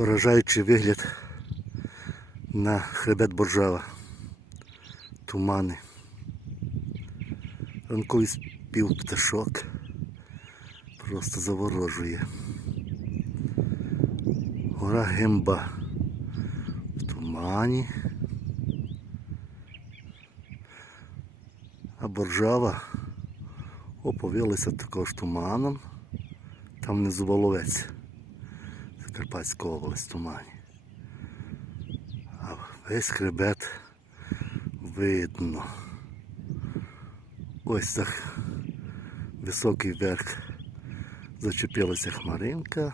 Вражаючий вигляд на хребет Боржава. Тумани. Ранковий спів пташок. Просто заворожує. Гора Гемба в тумані. А Боржава оповілася також туманом. Там внизу Воловець. Закарпатська область тумані. А весь хребет видно. Ось так високий верх зачепилася хмаринка.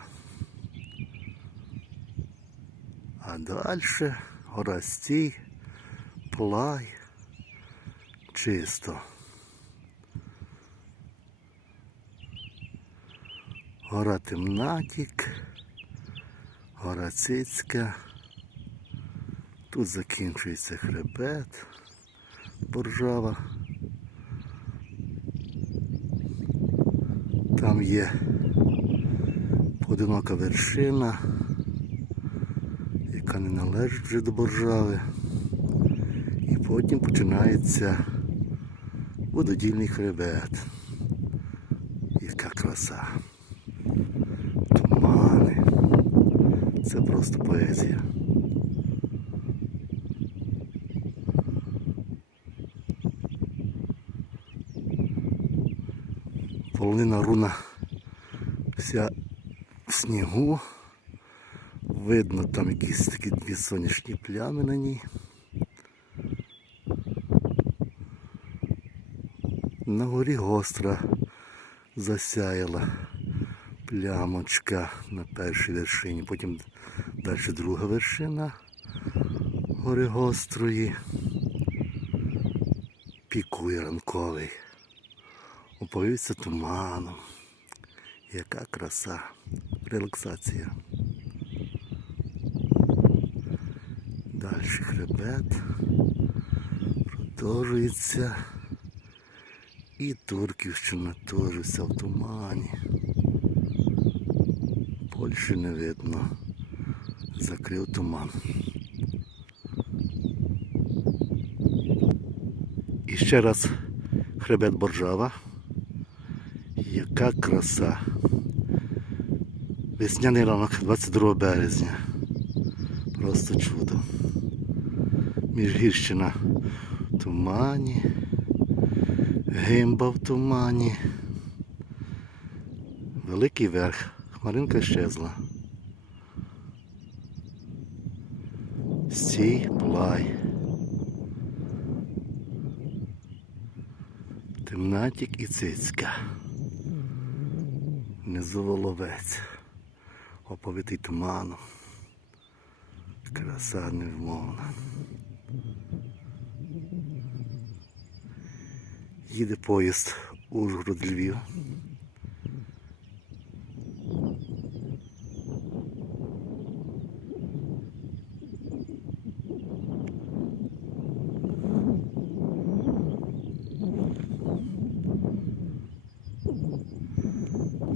А далі гора стій, плай, чисто. Гора Темнатік, гора Цицька. Тут закінчується хребет, боржава. Там є поодинока вершина, яка не належить вже до боржави. І потім починається вододільний хребет. Яка краса. Це просто поезія. Половина руна вся в снігу. Видно там якісь такі дві сонячні плями на ній. На горі гостра засяяла плямочка на першій вершині, потім далі друга вершина гори гострої. Пікує ранковий. Оповівся туманом. Яка краса, релаксація. Далі хребет продовжується. І Турківщина теж вся в тумані. Польщі не видно. Закрив туман. І ще раз хребет Боржава. Яка краса. Весняний ранок 22 березня. Просто чудо. Міжгірщина в тумані. Гимба в тумані. Великий верх. Хмаринка щезла. Стій, плай. Темнатік і цицька. Внизу воловець. Оповитий туманом. Краса невмовна. Їде поїзд Ужгород Львів.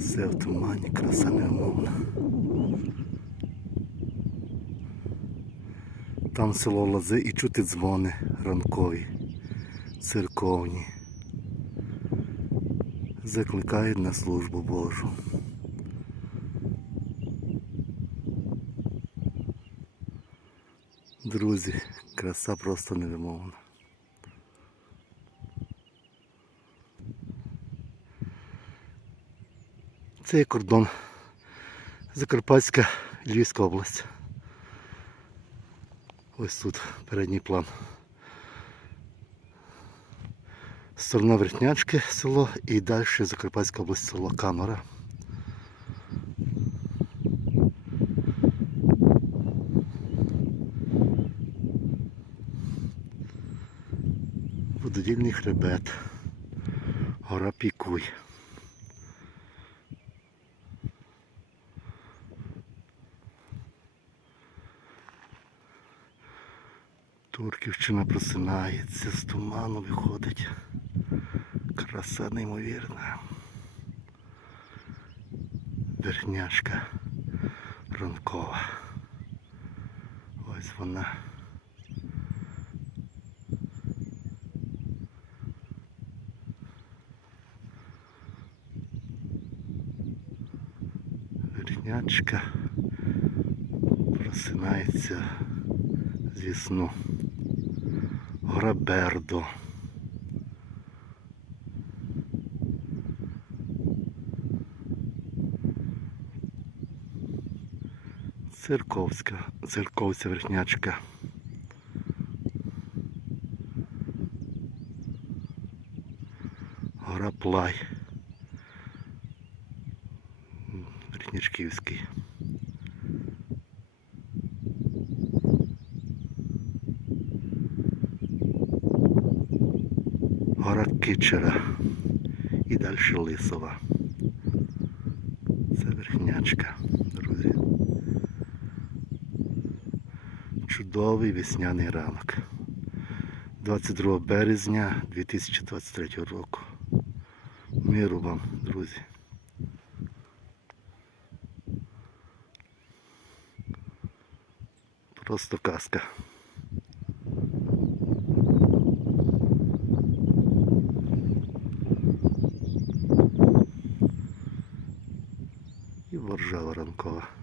Все в тумані, краса невмовна. Там село Лази і чути дзвони ранкові, церковні. Закликають на службу Божу. Друзі, краса просто невимовна. Це є кордон Закарпатська Львівська область. Ось тут передній план. Сторона Верхнячки село і далі Закарпатська область село Камера. Вододільний хребет. Гора Пікуй. Турківщина просинається, з туману виходить. Краса неймовірна. Верхняшка ранкова. Ось вона. Вернячка просинається зі сну. Грабердо. Церковська, церковця верхнячка. Гора Плай. М, Верхнячківський. Гора Кичера. І далі Лисова. Це верхнячка, друзі. Чудовий весняний ранок. 22 березня 2023 року. Миру вам, друзі. Просто казка. І ранкова.